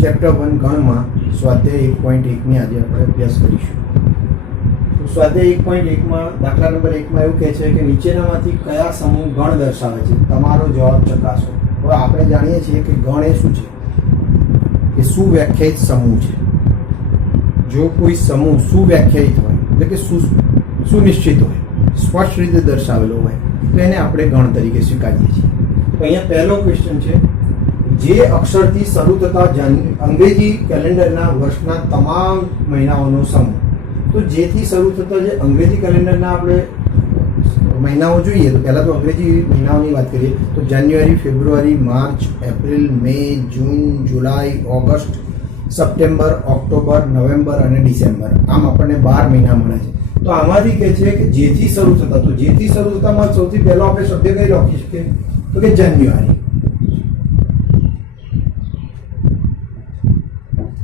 Chapter 1 ગણમાં સ્વાધ્યાય 1.1 ની આજે આપણે અભ્યાસ કરીશું. તો સ્વાધ્યાય 1.1માં દાખલા નંબર 1 માં એવું કહે છે કે નીચેનામાંથી કયા સમૂહ ગણ દર્શાવે છે? તમારો જવાબ ચકાસો. હવે આપણે જાણીએ છીએ કે ગણ એ શું છે? એ સુવ્યાખ્યાયિત સમૂહ છે. જો કોઈ સમૂહ સુવ્યાખ્યાયિત હોય એટલે કે સુનિશ્ચિત હોય, સ્પષ્ટ રીતે દર્શાવેલો હોય તો એને આપણે ગણ તરીકે સ્વીકારીએ છીએ. તો અહીંયા પહેલો ક્વેશ્ચન છે, જે અક્ષરથી શરૂ થતા અંગ્રેજી કેલેન્ડરના વર્ષના તમામ મહિનાઓનો સમૂહ. તો જેથી શરૂ થતા જે અંગ્રેજી કેલેન્ડરના આપણે મહિનાઓ જોઈએ તો પહેલાં તો અંગ્રેજી મહિનાઓની વાત કરીએ તો જાન્યુઆરી, ફેબ્રુઆરી, માર્ચ, એપ્રિલ, મે, જૂન, જુલાઈ, ઓગસ્ટ, સપ્ટેમ્બર, ઓક્ટોબર, નવેમ્બર અને ડિસેમ્બર. આમ આપણને 12 મહિના મળે છે. તો આમાંથી કહે છે કે જેથી શરૂ થતા, તો જેથી શરૂ થતામાં સૌથી પહેલો આપણે શબ્દ કઈ રાખી શકીએ તો કે જાન્યુઆરી,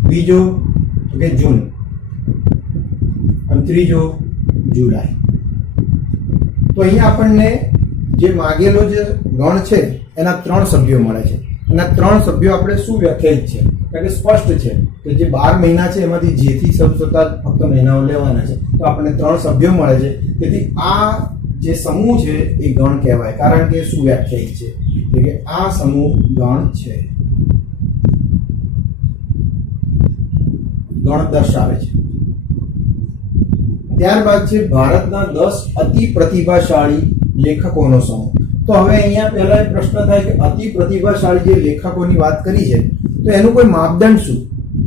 બીજો તો કે જૂન અને ત્રીજો જુલાઈ. તો અહીંયા આપણને જે માગેલો જે ગણ છે એના 3 સભ્યો મળે છે. એના 3 સભ્યો આપણે શું વ્યાખ્યાયિત છે કારણ કે સ્પષ્ટ છે કે જે 12 મહિના છે એમાંથી જેથી શરૂ થતા ફક્ત મહિનાઓ લેવાના છે. તો આપણને 3 સભ્યો મળે છે. તેથી આ જે સમૂહ છે એ ગણ કહેવાય કારણ કે શું વ્યાખ્યાયિત છે એટલે કે આ સમૂહ ગણ છે, ગણ દર્શાવે છે. ત્યારબાદ છે ભારતના 10 અતિ પ્રતિભાશાળી લેખકોનો સમૂહ. તો હવે અહીંયા પહેલા એક પ્રશ્ન થાય કે અતિ પ્રતિભાશાળી જે લેખકોની વાત કરી છે તો એનું કોઈ માપદંડ શું?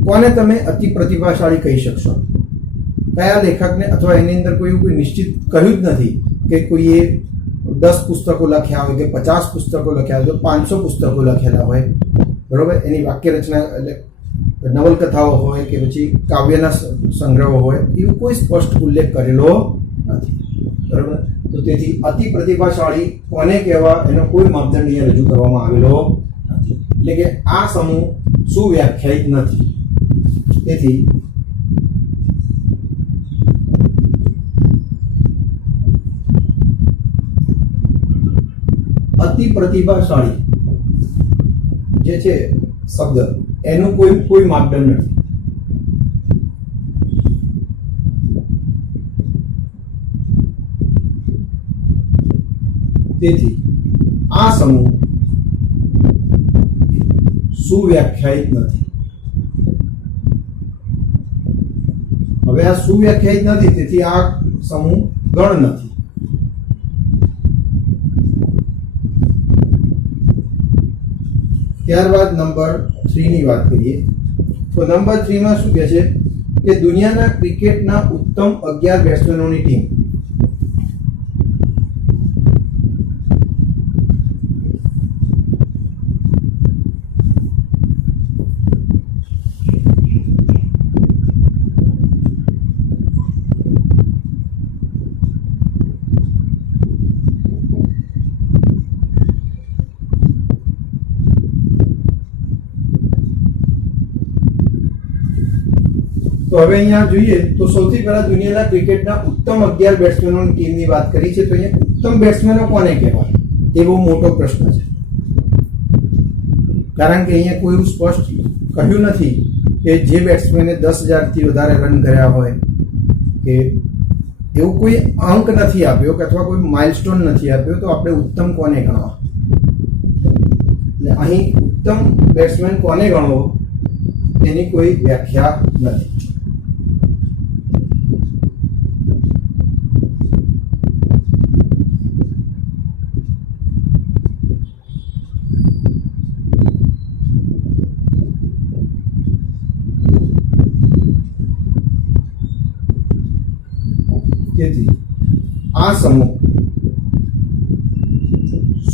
કોને તમે અતિ પ્રતિભાશાળી કહી શકશો? કયા લેખકને? અથવા એની અંદર કોઈ નિશ્ચિત કહ્યું જ નથી કે કોઈએ 10 પુસ્તકો લખ્યા હોય કે 50 પુસ્તકો લખ્યા હોય કે 500 પુસ્તકો લખેલા હોય, બરોબર? એની વાક્ય રચના એટલે નવલકથાઓ હોય કે પછી કાવ્યના સંગ્રહો હોય, એવું કોઈ સ્પષ્ટ ઉલ્લેખ કરેલો નથી, બરોબર? તો તેથી અતિ પ્રતિભાશાળી કોને કહેવા એનો કોઈ માપદંડ અહીંયા રજૂ કરવામાં આવેલો નથી. એટલે કે આ સમૂહ સુવ્યાખ્યાયિત નથી. તેથી અતિ પ્રતિભાશાળી જે છે શબ્દ એનું કોઈ માપદંડ નથી. તેથી આ સમૂહ સુવ્યાખ્યાયિત નથી. હવે આ સુવ્યાખ્યાયિત નથી, તેથી આ સમૂહ ગણ નથી. ત્યારબાદ નંબર 3 ની વાત કરીએ તો નંબર 3 માં શું કહે છે કે દુનિયાના ક્રિકેટના ઉત્તમ 11 બેટ્સમેનોની ટીમ. તો હવે અહીંયા જોઈએ તો સૌથી પહેલા દુનિયાના ક્રિકેટના ઉત્તમ 11 બેટ્સમેનોની ટીમની વાત કરી છે. તો અહીંયા ઉત્તમ બેટ્સમેનો કોને કહેવાય એ બહુ મોટો પ્રશ્ન છે કારણ કે અહીંયા કોઈ સ્પષ્ટ કહ્યું નથી કે જે બેટ્સમેને 10,000 થી વધારે રન કર્યા હોય કે એવું કોઈ અંક નથી આપ્યો કે અથવા કોઈ માઇલસ્ટોન નથી આપ્યો. તો આપણે ઉત્તમ કોને ગણવા? એટલે અહીં ઉત્તમ બેટ્સમેન કોને ગણવો એની કોઈ વ્યાખ્યા નથી. તેથી આ સમૂહ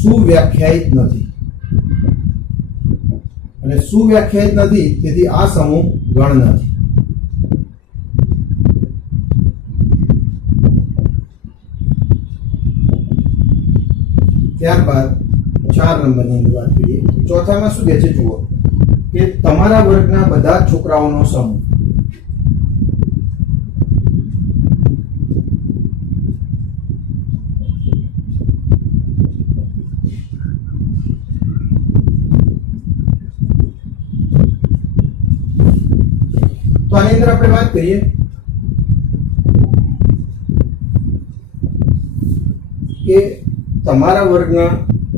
સુવ્યાખ્યાયિત નથી અને સુવ્યાખ્યાયિત નથી, તેથી આ સમૂહ ગણ નથી. ત્યારબાદ 4 નંબરની અંદર વાત કરીએ. ચોથામાં શું કહે છે જુઓ કે તમારા વર્ગના બધા છોકરાઓનો સમૂહ. તો આની અંદર આપણે વાત કરીએ કે તમારા વર્ગના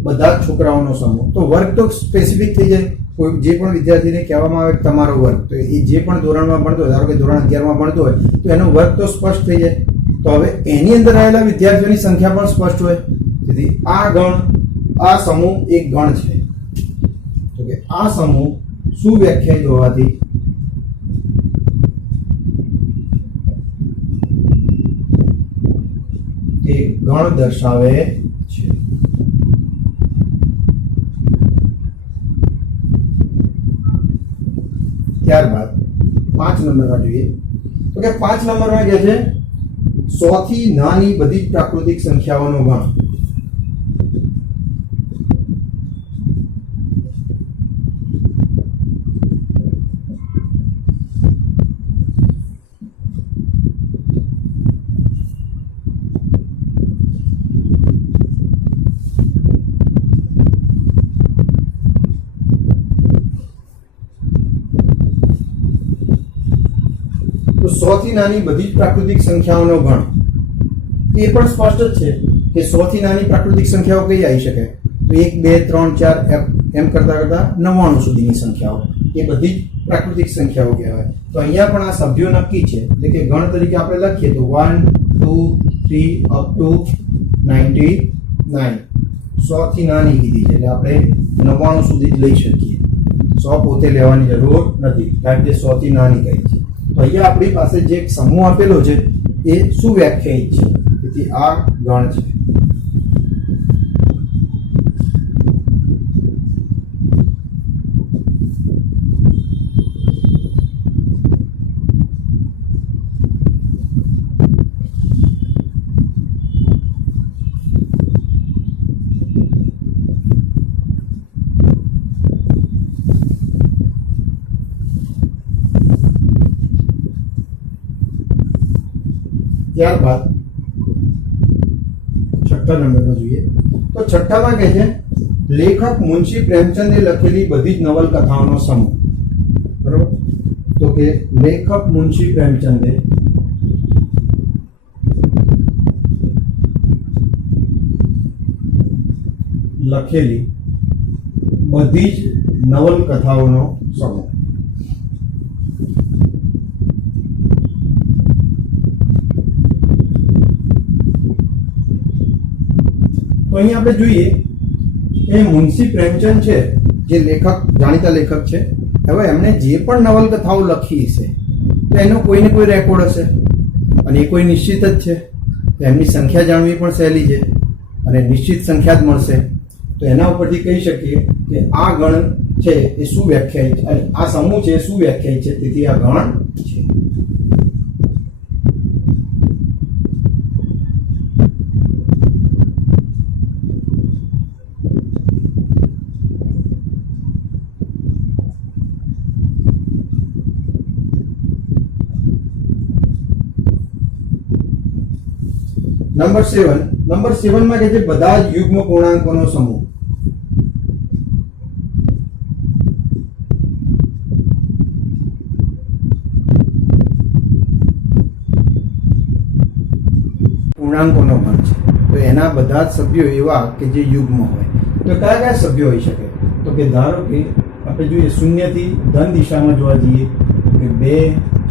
બધા જ છોકરાઓનો સમૂહ, તો વર્ગ તો સ્પેસિફિક થઈ જાય. કોઈ જે પણ વિદ્યાર્થીને કહેવામાં આવે કે તમારો વર્ગ, તો એ જે પણ ધોરણમાં ભણતો હોય, ધારો કે ધોરણ 11માં ભણતો હોય તો એનો વર્ગ તો સ્પષ્ટ થઈ જાય. તો હવે એની અંદર રહેલા વિદ્યાર્થીઓની સંખ્યા પણ સ્પષ્ટ હોય. તેથી આ સમૂહ એક ગણ છે. તો કે આ સમૂહ સુવ્યાખ્યાયિત હોવાથી તે ગણ દર્શાવે છે. ત્યારબાદ 5 નંબરમાં જોઈએ તો કે 5 નંબરમાં કહે છે 100 થી નાની બધી જ પ્રાકૃતિક સંખ્યાઓનો ગણ. તો 100 થી નાની બધી જ પ્રાકૃતિક સંખ્યાઓનો ગણ એ પણ સ્પષ્ટ જ છે કે 100 થી નાની પ્રાકૃતિક સંખ્યાઓ કઈ આવી શકે? તો 1 2 3 4 એમ કરતા કરતા 99 સુધીની સંખ્યાઓ એ બધી જ પ્રાકૃતિક સંખ્યાઓ કહેવાય. તો અહીંયા પણ આ સભ્યો નક્કી છે, એટલે કે ગણ તરીકે આપણે લખીએ તો 1 2 3 અપ ટુ 99. 100 થી નાની કીધી છે એટલે આપણે 99 સુધી જ લઈ શકીએ. 100 પોતે લેવાની જરૂર નથી કારણ કે 100 થી નાની કહી છે. તો અહીંયા આપણી પાસે જે સમૂહ આપેલો છે એ સુવ્યાખ્યાયિત છે, તેથી આ ગણ છે. ત્યારબાદ 6 નંબરમાં જોઈએ તો 6માં કહે છે લેખક મુનશી પ્રેમચંદે લખેલી બધી જ નવલકથાઓનો સમૂહ. બરોબર? તો કે લેખક મુનશી પ્રેમચંદે લખેલી બધી જ નવલકથાઓનો સમૂહ. તો અહીં આપણે જોઈએ કે મુનશી પ્રેમચંદ છે જે લેખક, જાણીતા લેખક છે. હવે એમણે જે પણ નવલકથાઓ લખી છે તો એનો કોઈને કોઈ રેકોર્ડ હશે અને એ કોઈ નિશ્ચિત જ છે. એમની સંખ્યા જાણવી પણ સહેલી છે અને નિશ્ચિત સંખ્યા જ મળશે. તો એના ઉપરથી કહી શકીએ કે આ ગણ છે એ સુવ્યાખ્યાયિત, અને આ સમૂહ છે એ સુવ્યાખ્યાયિત છે, તેથી આ ગણ છે. નંબર 7 માં કહે છે બધા જ યુગ્મ પૂર્ણાંકોનો સમૂહ. પૂર્ણાંકોનો ગણ છે. તો એના બધા જ સભ્યો એવા કે જે યુગ્મ હોય. તો કયા કયા સભ્યો હોઈ શકે? તો કે ધારો કે આપણે જોઈએ 0 થી ધન દિશામાં જોવા જઈએ કે 2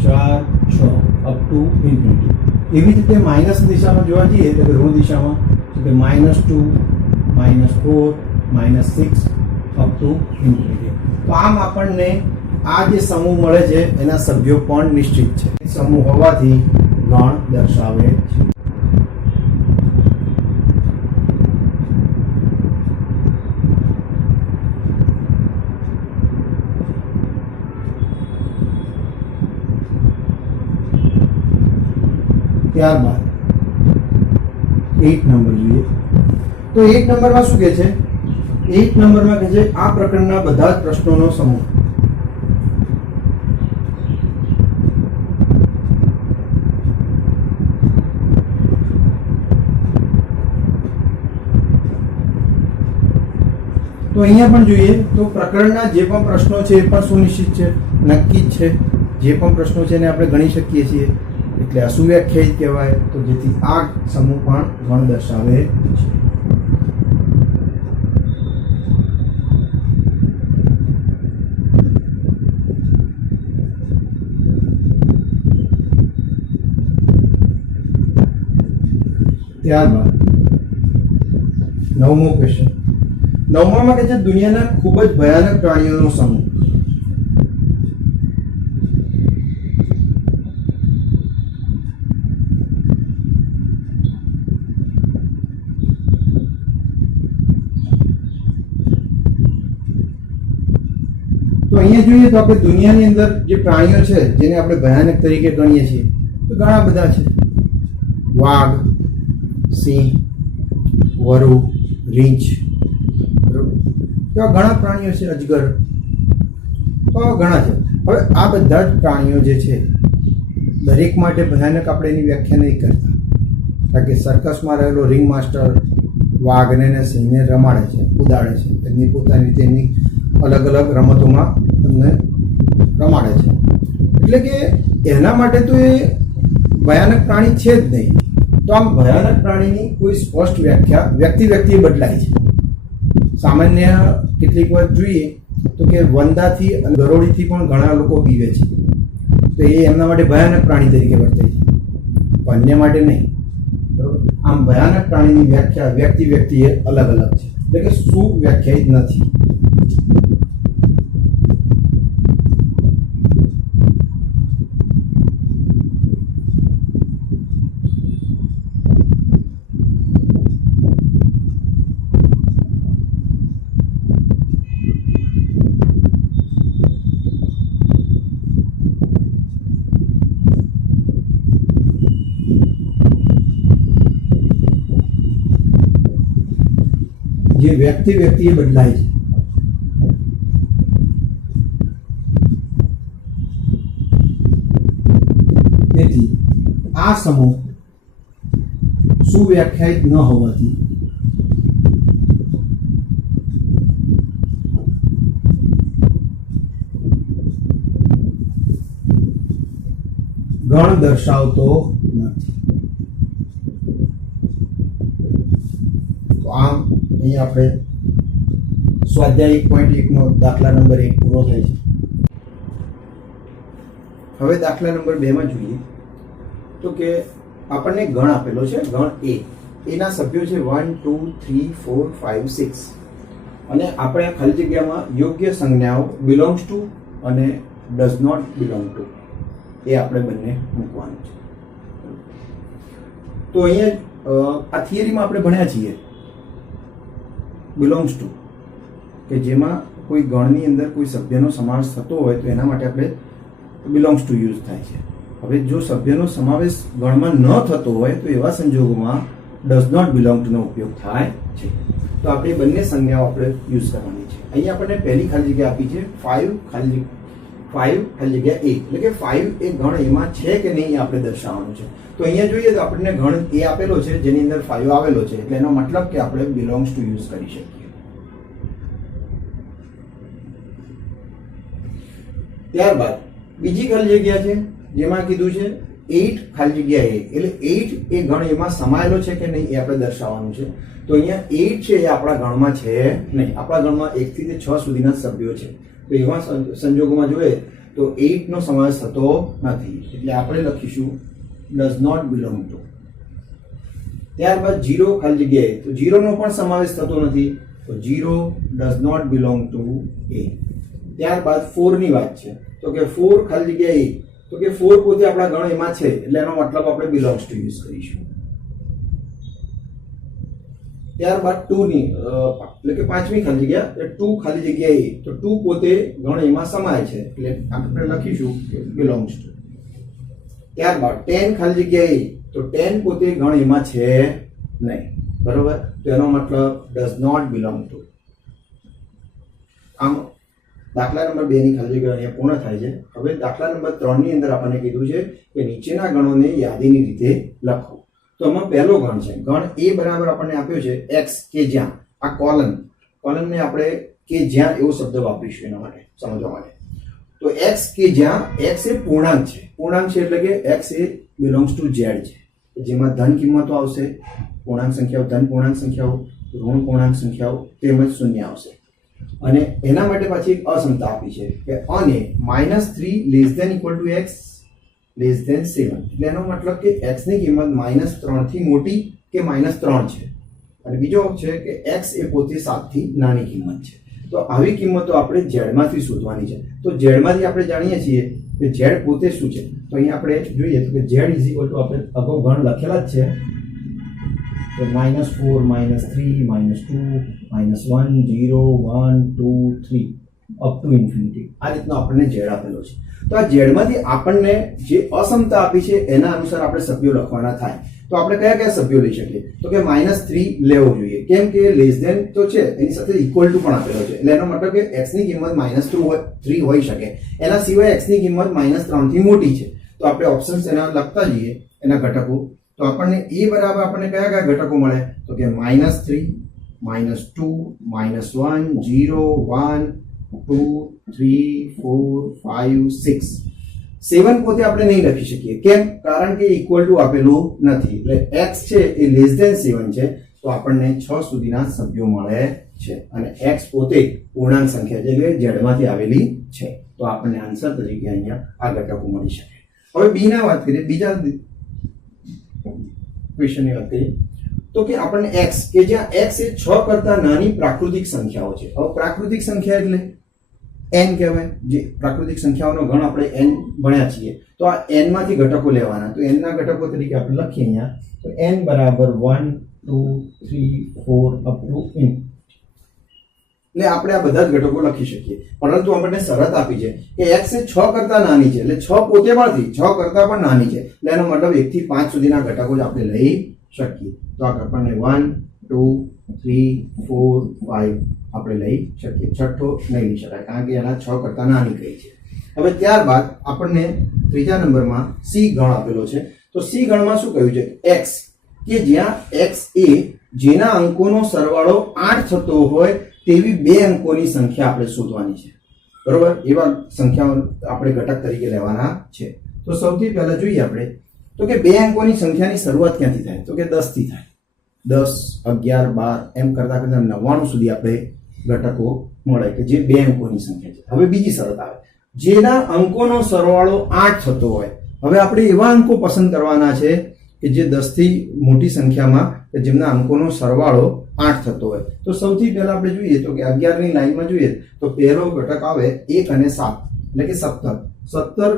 4 6 અપ ટુ ઇન્ફિનિટી. એવી રીતે માઇનસ દિશામાં જોવા જઈએ તો ઋણ દિશામાં તો કે -2 -4 -6 અપ ટુ ઇન્ફિનિટી. તો આમ આપણને આ જે સમૂહ મળે છે એના સભ્યો પણ નિશ્ચિત છે. સમૂહ હોવાથી ગણ દર્શાવે છે. ત્યારબાદ 8 નંબર જોઈએ તો 8 નંબરમાં શું કહે છે? 8 નંબરમાં કહે છે આ પ્રકરણના બધા જ પ્રશ્નોનો સમૂહ. તો અહીંયા પણ જોઈએ તો પ્રકરણના જે પણ પ્રશ્નો છે એ પણ સુનિશ્ચિત છે, નક્કી જ છે. જે પણ પ્રશ્નો છે એને આપણે ગણી શકીએ છીએ, એટલે અસુવ્યાખ્યાયિત કહેવાય. તો જેથી આ સમૂહ પણ ગણ દર્શાવે છે. ત્યારબાદ 9મો ક્વેશ્ચન. 9માં કે છે દુનિયાના ખૂબ જ ભયાનક પ્રાણીઓનો સમૂહ. તો અહીંયા જોઈએ તો આપણે દુનિયાની અંદર જે પ્રાણીઓ છે જેને આપણે ભયાનક તરીકે ગણીએ છીએ તો ઘણા બધા છે. વાઘ, સિંહ, વરુ, રીંછ, એવા ઘણા પ્રાણીઓ છે. અજગર, તો ઘણા છે. હવે આ બધા જ પ્રાણીઓ જે છે દરેક માટે ભયાનક આપણે એની વ્યાખ્યા નહીં કરતા, કારણ કે સર્કસમાં રહેલો રિંગ માસ્ટર વાઘને ને સિંહને રમાડે છે, ઉડાડે છે, એમની પોતાની રીતે એમની અલગ અલગ રમતોમાં તમને રમાડે છે. એટલે કે એના માટે તો એ ભયાનક પ્રાણી છે જ નહીં. તો આમ ભયાનક પ્રાણીની કોઈ સ્પષ્ટ વ્યાખ્યા વ્યક્તિએ બદલાય છે. સામાન્ય કેટલીક વાર જોઈએ તો કે વંદાથી અને ગરોળીથી પણ ઘણા લોકો બીવે છે, તો એ એમના માટે ભયાનક પ્રાણી તરીકે વર્તાય છે, પણ અન્ય માટે નહીં. બરોબર. આમ ભયાનક પ્રાણીની વ્યાખ્યા વ્યક્તિએ અલગ અલગ છે, એટલે કે સુવ્યાખ્યાયિત નથી. જે વ્યક્તિએ બદલાય છે. તેથી આ સમૂહ સુવ્યાખ્યાયિત ન હોવાથી ગણ દર્શાવતો નથી. તો આમ અહીં આપણે સ્વાધ્યાય 1.1 નો દાખલા નંબર 1 પૂરો થાય છે. હવે દાખલા નંબર 2 માં જોઈએ તો કે આપણને ગણ આપેલો છે, ગણ એ. એના સભ્યો છે 1 2 3 4 5 6 અને આપણે ખાલી જગ્યામાં યોગ્ય સંજ્ઞાઓ બિલોંગ્સ ટુ અને ડઝ નોટ બિલોંગ ટુ એ આપણે બંને મૂકવાનું છે. તો અહીંયા આ થિયરીમાં આપણે ભણ્યા છીએ બિલોંગ્સ ટુ, કે જેમાં કોઈ ગણની અંદર કોઈ સભ્યનો સમાવેશ થતો હોય તો એના માટે આપણે બિલોંગ્સ ટુ યુઝ થાય છે. હવે જો સભ્યનો સમાવેશ ગણમાં ન થતો હોય તો એવા સંજોગોમાં ડઝ નોટ બિલોંગ ટુ નો ઉપયોગ થાય છે. તો આપણે બંને સંજ્ઞાઓ આપણે યુઝ કરવાની છે. અહીંયા આપણને પહેલી ખાલી જગ્યા આપી છે 5 ખાલી જગ્યા એ, એટલે કે 5 એ ગણ એમાં છે કે નહીં એ આપણે દર્શાવવાનું છે. તો અહીંયા જોઈએ તો આપણને ગણ એ આપેલો છે જેની અંદર 5 આવેલો છે, એટલે એનો મતલબ કે આપણે બિલોંગ્સ ટુ યુઝ કરી શકીએ. ત્યારબાદ બીજી ખાલી જગ્યા છે જેમાં કીધું છે 8 ખાલી જગ્યા એ, એટલે 8 એ ગણ એમાં સમાયેલો છે કે નહીં એ આપણે દર્શાવવાનું છે. તો અહીંયા 8 છે એ આપણા ગણમાં છે નહીં. આપણા ગણમાં 1 થી 6 સુધીના સભ્યો છે, તો એવા સંજોગોમાં જોઈએ તો 8 નો સમાવેશ થતો નથી, એટલે આપણે લખીશું ડઝ નોટ બિલોંગ ટુ. ત્યારબાદ 0 ખાલી જગ્યાએ, તો 0 નો પણ સમાવેશ થતો નથી, તો 0 ડઝ નોટ બિલોંગ ટુ એ. ત્યારબાદ 4 ની વાત છે તો કે 4 ખાલી જગ્યાએ, તો કે 4 પોતે આપણા ગણ એમાં છે, એટલે એનો મતલબ આપણે બિલોંગ્સ ટુ યુઝ કરીશું. ત્યારબાદ 2 ની એટલે કે 5મી ખાલી જગ્યા, 2 ખાલી જગ્યાએ, તો 2 પોતે ગણ એમાં સમાય છે, એટલે આપણે લખીશું બિલોંગ્સ ટુ. ત્યારબાદ 10 ખાલી જગ્યાએ, તો 10 પોતે ગણ એમાં છે નહીં, બરોબર, તો એનો મતલબ ડઝ નોટ બિલોંગ ટુ. આમ દાખલા નંબર 2 ની ખાલી જગ્યા અહીંયા પૂર્ણ થાય છે. હવે દાખલા નંબર 3 ની અંદર આપણને કીધું છે કે નીચેના ગણોને યાદીની રીતે લખો. તો આમાં પહેલો ગણ છે, ગણ એ બરાબર આપણને આપ્યો છે x, કે જ્યાં આ કોલનને આપણે કે જ્યાં એવો શબ્દ વાપરીશું એના માટે સમજવા માટે. તો x કે જ્યાં x એ પૂર્ણાંક છે એટલે કે x A belongs to z છે, જેમાં ધન કિંમતો આવશે, પૂર્ણાંક સંખ્યાઓ, ધન પૂર્ણાંક સંખ્યાઓ, ઋણ પૂર્ણાંક સંખ્યાઓ તેમજ શૂન્ય આવશે. અને એના માટે પાછી એક અસમતા આપી છે કે અને -3 x <7, એટલે એનો મતલબ કે x ની કિંમત -3 થી મોટી કે -3 છે, અને બીજો છે કે x એ પોતે 7 થી નાની કિંમત છે. તો આવી કિંમતો આપણે z માંથી શોધવાની છે. તો z માંથી આપણે જાણીએ છીએ કે z પોતે શું છે. તો અહીં આપણે જોઈએ તો કે z આપણે અગાઉ ગણ લખેલા જ છે, તો -4 -3 -2 -1 0 1 2 3 અપ ટુ ઇન્ફિનિટી, આ રીતનો આપણને z આપેલો છે. તો આ z માંથી આપણને જે અસમતા આપી છે એના અનુસાર આપણે સભ્યો લખવાના થાય. તો આપણે કયા કયા સભ્યો લઈ શકીએ? તો કે -3 લેવો જોઈએ, કેમ કે લેસ ધેન તો છે, એની સાથે ઇક્વલ ટુ પણ આપેલો છે, એટલે એનો મતલબ કે x ની કિંમત -3 હોઈ શકે. એના સિવાય x ની કિંમત -3 થી મોટી છે. તો આપણે ઓપ્શન્સ એના લખતા જઈએ, એના ઘટકો. તો આપણને એ બરાબર આપણને કયા કયા ઘટકો મળે? તો કે -3 -2 -1 0 1 2 3 4 5 6 7 પોતે આપણે નહીં લખી શકીએ. કેમ? કારણ કે ઇક્વલ ટુ આપેલું નથી, એટલે x છે એ લેસ ધેન 7 છે. તો આપણને 6 સુધીના સભ્યો મળે છે, અને x પોતે પૂર્ણાંક સંખ્યા છે, એટલે z માંથી આવેલી છે. તો આપણને આન્સર તરીકે અહીંયા આ ઘટકો મળી શકે. હવે બી ના વાત કરીએ, બીજા ક્વેશ્ચનની વાત કરીએ તો કે આપણને x કે જ્યાં x એ 6 કરતા નાની પ્રાકૃતિક સંખ્યાઓ છે. હવે પ્રાકૃતિક સંખ્યા એટલે n કહેવાય, જે પ્રાકૃતિક સંખ્યાઓનો ગણ આપણે n ભણ્યા છીએ. તો આ n માંથી ઘટકો લેવાના. તો n ના ઘટકો તરીકે આપણે લખીએ અહીંયા, તો n બરાબર 1 2 3 4 અપ ટુ n, એટલે આપણે આ બધા જ ઘટકો લખી શકીએ. પરંતુ આપણને શરત આપી છે કે x એ 6 કરતા નાની છે, એટલે 6 પોતે પણ 6 કરતા પણ નાની છે, એટલે એનો મતલબ 1 થી 5 સુધીના ઘટકો જ આપણે લઈ શકીએ. તો આ આપણને 1 2 3 4 5 આપણે લઈ શકીએ. છઠ્ઠો નહીં લઈ શકાય, કારણ કે એના 6 કરતા નાની કઈ છે. હવે ત્યારબાદ આપણને ત્રીજા નંબરમાં સી ગણ આપેલો છે. તો સી ગણમાં શું કહ્યું છે? x કે જ્યાં x એ જેના અંકોનો સરવાળો 8 થતો હોય તેવી 2 અંકોની સંખ્યા આપણે શોધવાની છે. બરોબર? એવા સંખ્યાઓ આપણે ઘટક તરીકે લેવાના છે. તો સૌથી પહેલા જોઈએ આપણે તો કે 2 અંકોની સંખ્યાની શરૂઆત ક્યાંથી થાય? તો કે 10 થી થાય. 10 11 12 એમ કરતા કરતા 99 સુધી આપણે ઘટકો મળે કે જે 2 અંકોની સંખ્યા છે. હવે બીજી શરત આવે, જેના અંકોનો સરવાળો 8 થતો હોય. હવે આપણે એવા અંકો પસંદ કરવાના છે કે જે 10 થી મોટી સંખ્યામાં કે જેમના અંકોનો સરવાળો 8 થતો હોય. તો સૌથી પહેલા આપણે જોઈએ તો કે 11 ની લાઈનમાં જોઈએ તો પહેલો ઘટક આવે 1 અને 7, એટલે કે 17. 17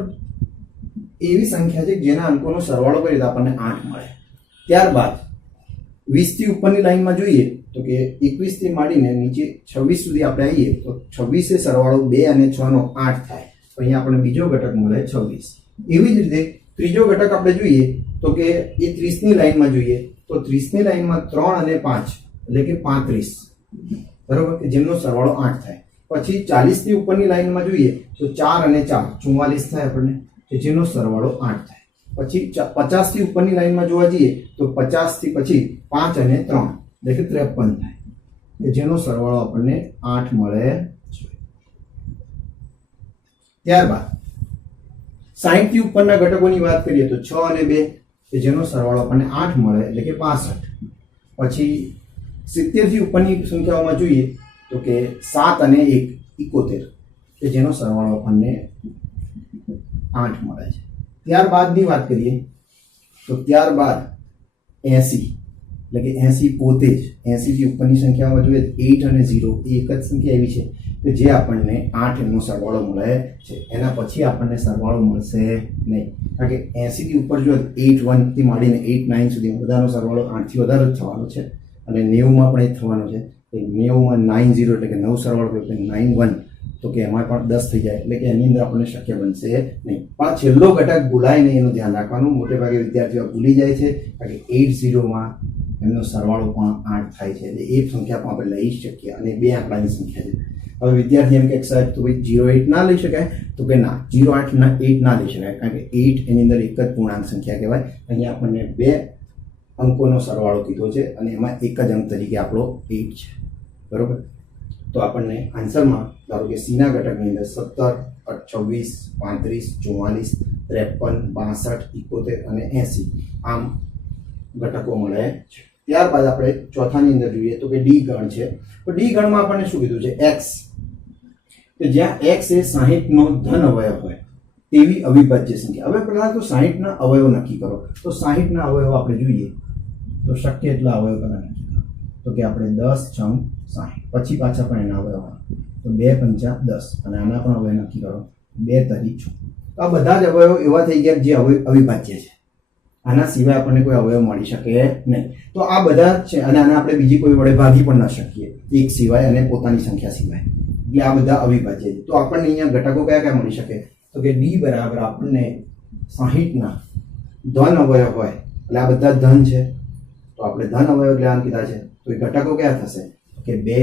એવી સંખ્યા છે જેના અંકોનો સરવાળો કરીએ તો આપણને 8 મળે. ત્યારબાદ 20 થી ઉપરની લાઈનમાં જોઈએ તો કે 21 થી માંડીને નીચે 26 સુધી આપણે આવીએ તો 26 એ સરવાળો 2 અને 6 નો 8 થાય. તો અહીંયા આપણને બીજો ઘટક મળે 26. એવી જ રીતે ત્રીજો ઘટક આપણે જોઈએ તો કે એ 30 ની લાઈનમાં જોઈએ તો 30 ની લાઈનમાં 3 અને 5 એટલે કે 35, બરોબર, કે જેમનો સરવાળો 8 થાય. પછી 40 થી ઉપરની લાઈનમાં જોઈએ તો 4 અને 4 44 થાય આપણને, કે જેનો સરવાળો 8 થાય. પછી 50 થી ઉપરની લાઈનમાં જોવા જઈએ તો 50 થી પછી 5 અને 3 એટલે કે 53 થાય, કે જેનો સરવાળો આપણને 8 મળે છે. ત્યારબાદ 60 થી ઉપરના ઘટકોની વાત કરીએ તો 6 અને 2 કે જેનો સરવાળો આપણને 8 મળે એટલે કે 65. પછી 70 થી ઉપરની સંખ્યાઓમાં જોઈએ તો કે 7 અને 1 71 કે જેનો સરવાળો આપણને 8 મળે છે. ત્યારબાદની વાત કરીએ તો ત્યારબાદ 80 એટલે કે 80 પોતે જ 80 થી ઉપરની સંખ્યામાં જોઈએ 8 અને 0 એ એક જ સંખ્યા એવી છે કે જે આપણને 8 એનો સરવાળો મળે છે. એના પછી આપણને સરવાળો મળશે નહીં, કારણ કે 80 થી ઉપર જો 8 1 થી માંડીને 8 9 સુધી બધાનો સરવાળો 8 થી વધારે જ થવાનો છે, અને 90 માં પણ એ થવાનો છે. 90 માં 90 એટલે કે 9 સરવાળો એટલે 91 તો કે એમાં પણ 10 થઈ જાય, એટલે કે એની અંદર આપણને શક્ય બનશે નહીં. પણ છેલ્લો ઘટક ભૂલાય નહીં એનું ધ્યાન રાખવાનું. મોટે ભાગે વિદ્યાર્થીઓ ભૂલી જાય છે, કારણ કે 80 માં એમનો સરવાળો પણ 8 થાય છે, એટલે એક સંખ્યા પણ આપણે લઈ શકીએ અને 2 આંકડાની સંખ્યા છે. હવે વિદ્યાર્થી એમ કે સાહેબ તો ભાઈ 08 ના લઈ શકાય? તો કે ના, 08 ના 8 ના લઈ શકાય, કારણ કે 8 એની અંદર એક જ પૂર્ણાંક સંખ્યા કહેવાય. અહીંયા આપણને 2 અંકોનો સરવાળો કીધો છે અને એમાં એક જ અંક તરીકે આપણો 8 છે, બરોબર. તો આપણને આન્સરમાં ધારો કે સીના ઘટકની અંદર 17, 26, 35, 44, 53, 62, 71 અને 80 આમ ઘટકો મળે છે. ત્યારબાદ આપણે ચોથાની અંદર જોઈએ તો કે ડી ગણ છે. તો ડી ગણમાં આપણને શું કીધું છે? x, કે જ્યાં x એ 60 નો ધન અવયવ હોય તેવી અવિભાજ્ય સંખ્યા. હવે પહેલા તો 60 ના અવયવ નક્કી કરો. તો 60 ના અવયવ આપણે જોઈએ તો શક્ય એટલા અવયવ પહેલા નક્કી કરો. તો કે આપણે 10 × 60, પછી પાછા પણ એના અવયવ આવે તો 2 × 5 = 10, અને આના પણ અવયવ નક્કી કરો 2 × 6. તો આ બધા જ અવયવ એવા થઈ ગયા જે અવિભાજ્ય છે. આના સિવાય આપણને કોઈ અવયવ મળી શકે નહીં. તો આ બધા જ છે, અને આને આપણે બીજી કોઈ વડે ભાગી પણ ન શકીએ, એક સિવાય અને પોતાની સંખ્યા સિવાય. એટલે આ બધા અવિભાજ્ય છે. તો આપણને અહીંયા ઘટકો કયા કયા મળી શકે? તો કે ડી બરાબર આપણને 60 ના ધન અવયવ હોય, એટલે આ બધા ધન છે, તો આપણે ધન અવયવ એટલે આમ કીધા છે. તો એ ઘટકો કયા થશે? કે 2,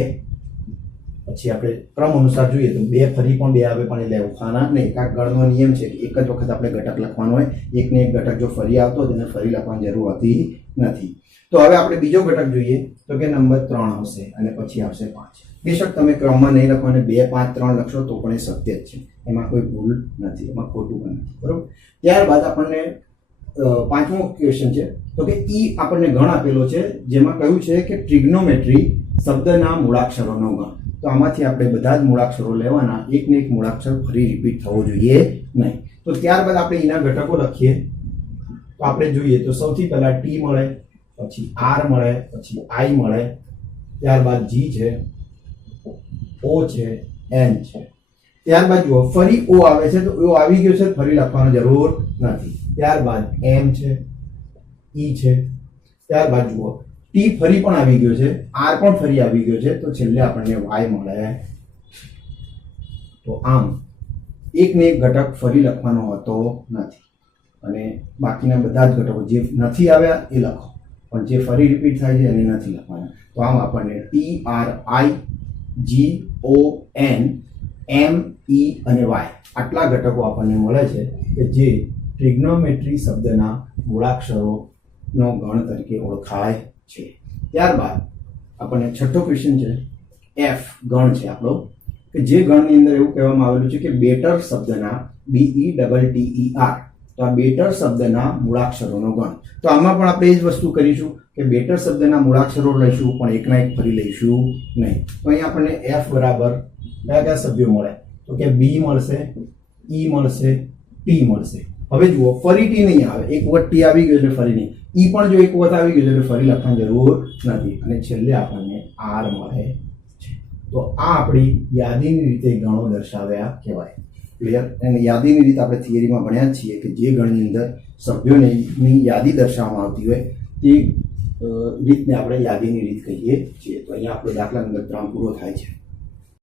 પછી આપણે ક્રમ અનુસાર જોઈએ તો 2 ફરી પણ 2 આવે પણ એટલે ઉખાના નહીં. કાંક ગણનો નિયમ છે કે એક જ વખત આપણે ઘટક લખવાનો હોય, એકને એક ઘટક જો ફરી આવતો હોય તેને ફરી લખવાની જરૂર હોતી નથી. તો હવે આપણે બીજો ઘટક જોઈએ તો કે નંબર 3 આવશે અને પછી આવશે 5. બેશક તમે ક્રમમાં નહીં લખો અને 2, 5, 3 લખશો તો પણ એ સત્ય જ છે, એમાં કોઈ ભૂલ નથી, એમાં ખોટું પણ નથી, બરોબર. ત્યારબાદ આપણને પાંચમો ક્વેશ્ચન છે તો કે ઈ આપણને ગણ આપેલો છે, જેમાં કહ્યું છે કે ટ્રિગ્નોમેટ્રી શબ્દના મૂળાક્ષરોનો ગણ. તો આમાંથી આપણે બધા જ મૂળાક્ષરો લેવાના, એકને એક મૂળાક્ષર ફરી રિપીટ થવો જોઈએ નહીં. તો ત્યારબાદ આપણે એના ઘટકો લખીએ તો આપણે જોઈએ તો સૌથી પહેલા ટી મળે, પછી આર મળે, પછી આઈ મળે, ત્યારબાદ જી છે, ઓ છે, એન છે. ત્યારબાદ જુઓ ફરી ઓ આવે છે તો ઓ આવી ગયો છે, ફરી લખવાની જરૂર નથી. ત્યારબાદ એમ છે, ઈ છે, ત્યારબાદ જુઓ ટી ફરી પણ આવી ગયો છે, આર પણ ફરી આવી ગયો છે, તો છેલ્લે આપણને વાય મળે. તો આમ એકને એક ઘટક ફરી લખવાનો હોતો નથી, અને બાકીના બધા જ ઘટકો જે નથી આવ્યા એ લખો, પણ જે ફરી રિપીટ થાય છે એને નથી લખવાના. તો આમ આપણને ટી, આર, આઈ, જી, ઓ, એન, એમ, ઈ અને વાય આટલા ઘટકો આપણને મળે છે કે જે ટ્રિગ્નોમેટ્રી શબ્દના મૂળાક્ષરોનો ગણ તરીકે ઓળખાય છે. ત્યારબાદ આપણને છઠ્ઠો ક્વેશ્ચન છે, એફ ગણ છે આપણો, કે જે ગણની અંદર એવું કહેવામાં આવેલું છે કે બેટર શબ્દના BETTER, તો આ બેટર શબ્દના મૂળાક્ષરોનો ગણ. તો આમાં પણ આપણે એ જ વસ્તુ કરીશું કે બેટર શબ્દના મૂળાક્ષરો લઈશું પણ એકના એક ફરી લઈશું નહીં. તો અહીં આપણને એફ બરાબર કયા કયા સભ્યો મળે? તો કે બી મળશે, ઈ મળશે, ટી મળશે. હવે જુઓ ફરી ટી નહીં આવે, એક વખત ટી આવી ગયો એટલે ફરી નહીં. ઈ પણ જો એક વખત આવી ગયો એટલે ફરી લખવાની જરૂર નથી, અને છેલ્લે આપણને આર મળે છે. તો આ આપણી યાદીની રીતે ગણો દર્શાવ્યા કહેવાય. ક્લિયર? અને યાદીની રીત આપણે થિયરીમાં ભણ્યા જ છીએ કે જે ગણની અંદર સભ્યોની યાદી દર્શાવવામાં આવતી હોય તે રીતને આપણે યાદીની રીત કહીએ છીએ. તો અહીંયા આપણો દાખલા નંબર 3 પૂરો થાય છે.